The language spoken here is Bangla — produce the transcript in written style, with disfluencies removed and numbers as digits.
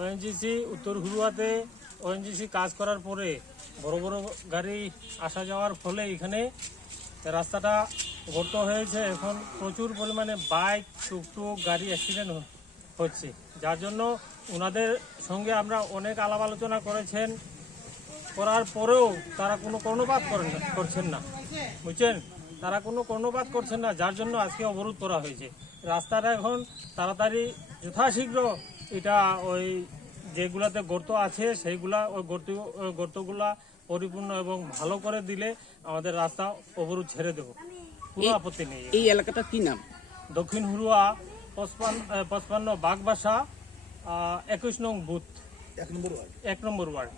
ওএনজিসি উত্তর হুরুয়াতে ওএনজিসি কাজ করার পরে বড় বড় গাড়ি আসা যাওয়ার ফলে এখানে রাস্তাটা গর্ত হয়েছে। এখন প্রচুর পরিমাণে বাইক, টুকটুক, গাড়ি অ্যাক্সিডেন্ট হচ্ছে, যার জন্য ওনাদের সঙ্গে আমরা অনেক আলাপ আলোচনা করার পরেও তারা কোনো কর্ণপাত করছেন না, বুঝছেন? তারা কোনো কর্ণপাত করছেন না, যার জন্য আজকে অবরোধ করা হয়েছে। রাস্তাটা এখন তাড়াতাড়ি যথাশীঘ্র এটা ওই যেগুলাতে গর্ত আছে সেইগুলা ওই গর্তগুলা পরিপূর্ণ এবং ভালো করে দিলে আমাদের রাস্তা অবরোধ ছেড়ে দেবো, কোনো আপত্তি নেই। এই এলাকাটা কি নাম? দক্ষিণ হুরুয়া 55 বাগবাসা 21 নং বুথ, 1 নম্বর ওয়ার্ড।